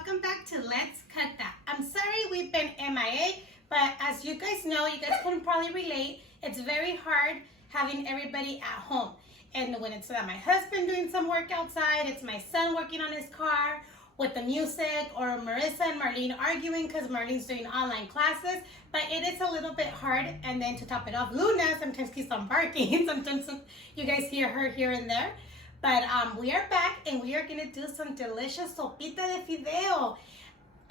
welcome back to Let's Cut That. I'm sorry we've been MIA, but as you guys know, you guys can probably relate, it's very hard having everybody at home. And when it's my husband doing some work outside, it's my son working on his car with the music, or Marissa and Marlene arguing because Marlene's doing online classes, but it is a little bit hard. And then to top it off, Luna sometimes keeps on barking. Sometimes you guys hear her here and there. But we are back and we are gonna do some delicious sopita de fideo.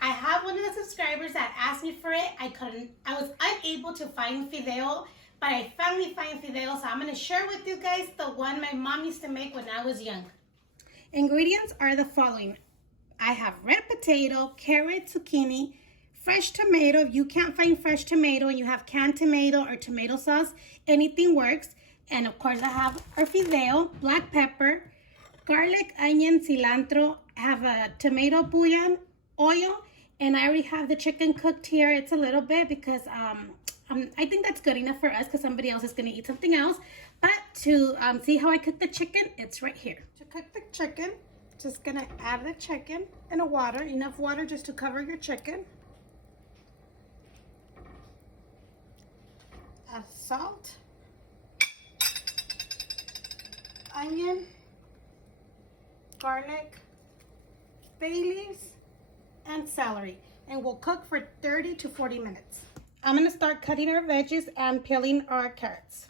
I have one of the subscribers that asked me for it. I was unable to find fideo, but I finally found fideo, so I'm gonna share with you guys the one my mom used to make when I was young. Ingredients are the following. I have red potato, carrot, zucchini, fresh tomato. If you can't find fresh tomato and you have canned tomato or tomato sauce, anything works. And of course I have our fideo, black pepper, garlic, onion, cilantro. I have a tomato bouillon, oil, and I already have the chicken cooked here. It's a little bit because I think that's good enough for us because somebody else is gonna eat something else. But to see how I cook the chicken, it's right here. To cook the chicken, just gonna add the chicken in the water, enough water just to cover your chicken. Add salt, onion, garlic, bay leaves, and celery, and we'll cook for 30 to 40 minutes. I'm gonna start cutting our veggies and peeling our carrots.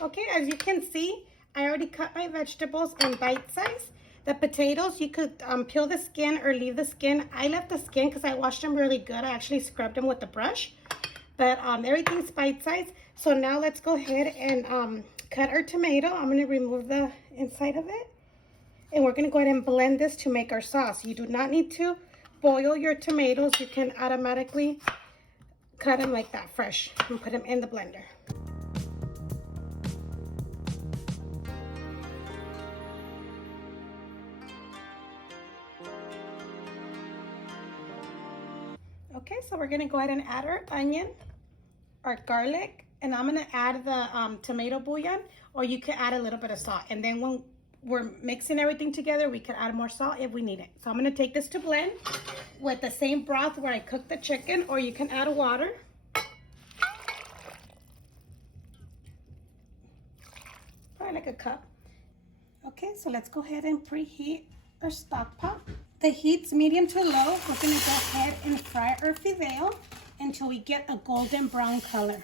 Okay, as you can see, I already cut my vegetables in bite size. The potatoes, you could peel the skin or leave the skin. I left the skin because I washed them really good. I actually scrubbed them with the brush. But everything's bite size. So now let's go ahead and cut our tomato. I'm going to remove the inside of it. And we're going to go ahead and blend this to make our sauce. You do not need to boil your tomatoes. You can automatically cut them like that, fresh, and put them in the blender. Okay, so we're gonna go ahead and add our onion, our garlic, and I'm gonna add the tomato bouillon, or you could add a little bit of salt. And then when we're mixing everything together, we can add more salt if we need it. So I'm gonna take this to blend with the same broth where I cooked the chicken, or you can add water. Probably like a cup. Okay, so let's go ahead and preheat our stock pot. The heat's medium to low. We're gonna go ahead and fry our fideo until we get a golden brown color.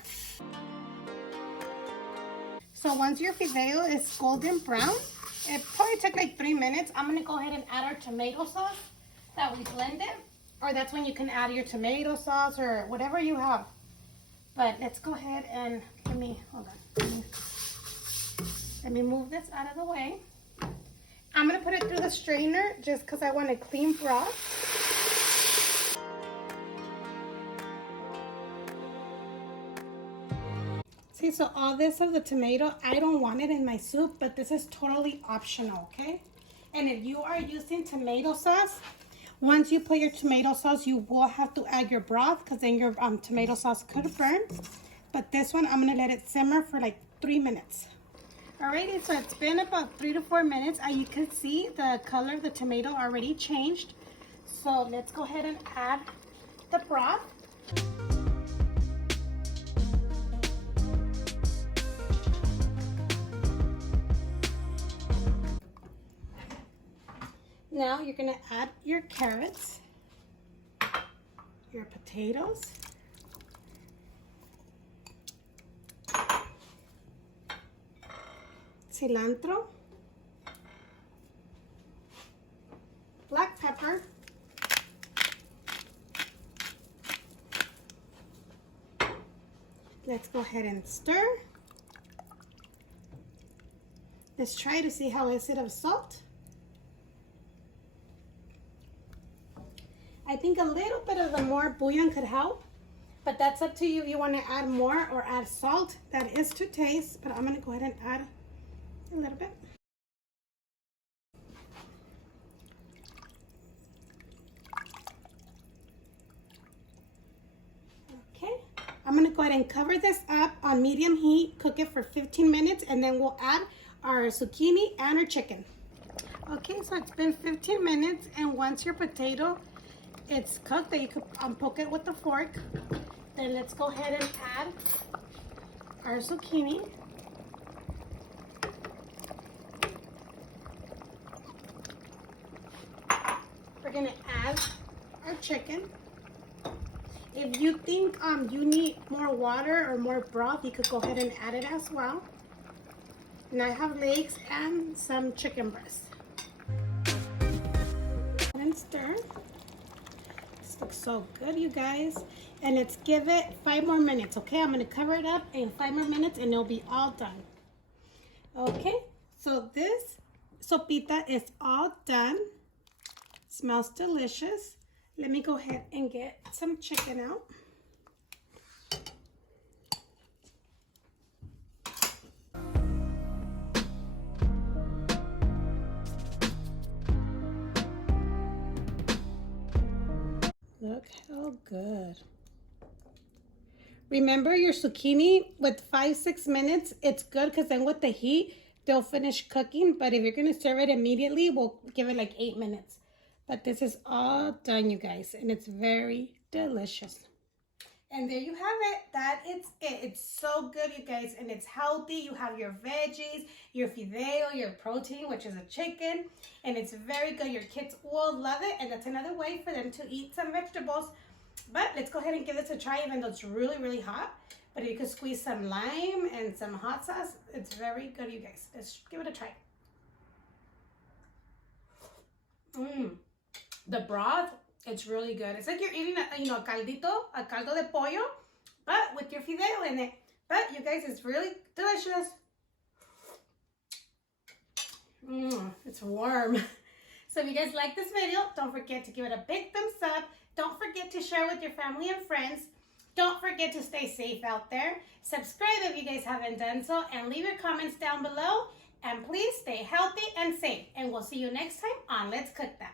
So once your fideo is golden brown, it probably took like 3 minutes. I'm gonna go ahead and add our tomato sauce that we blended, or that's when you can add your tomato sauce or whatever you have. But let's go ahead and hold on. Let me move this out of the way. I'm gonna put it through the strainer just because I want a clean broth. See, so all this of the tomato, I don't want it in my soup, but this is totally optional, okay? And if you are using tomato sauce, once you put your tomato sauce, you will have to add your broth because then your tomato sauce could burn. But this one, I'm gonna let it simmer for like 3 minutes. Alrighty, so it's been about 3 to 4 minutes. You can see the color of the tomato already changed. So let's go ahead and add the broth. Now you're gonna add your carrots, your potatoes, cilantro, black pepper, Let's go ahead and stir. Let's try to see how is it of salt. I think a little bit of the more bouillon could help, but that's up to you if you want to add more or add salt. That is to taste, but I'm going to go ahead and add a little bit. Okay, I'm going to go ahead and cover this up on medium heat, cook it for 15 minutes, and then we'll add our zucchini and our chicken. Okay, so it's been 15 minutes, and once your potato it's cooked, that you could poke it with a fork, then let's go ahead and add our zucchini. We're gonna add our chicken. If you think you need more water or more broth, you could go ahead and add it as well. And I have legs and some chicken breast. And stir. This looks so good, you guys. And let's give it 5 more minutes, okay? I'm gonna cover it up in 5 more minutes and it'll be all done. Okay, so this sopita is all done. Smells delicious. Let me go ahead and get some chicken out. Look how good. Remember your zucchini with 5-6 minutes, it's good because then with the heat, they'll finish cooking. But if you're going to serve it immediately, we'll give it like 8 minutes. But this is all done, you guys, and it's very delicious. And there you have it. That is it. It's so good, you guys, and it's healthy. You have your veggies, your fideo, your protein, which is a chicken, and it's very good. Your kids will love it, and that's another way for them to eat some vegetables. But let's go ahead and give this a try, even though it's really, really hot. But if you could squeeze some lime and some hot sauce, it's very good, you guys. Let's give it a try. The broth, it's really good. It's like you're eating a caldo de pollo, but with your fideo in it. But you guys, it's really delicious. It's warm. So if you guys like this video, don't forget to give it a big thumbs up. Don't forget to share with your family and friends. Don't forget to stay safe out there. Subscribe if you guys haven't done so, and leave your comments down below. And please stay healthy and safe. And we'll see you next time on Let's Cook That.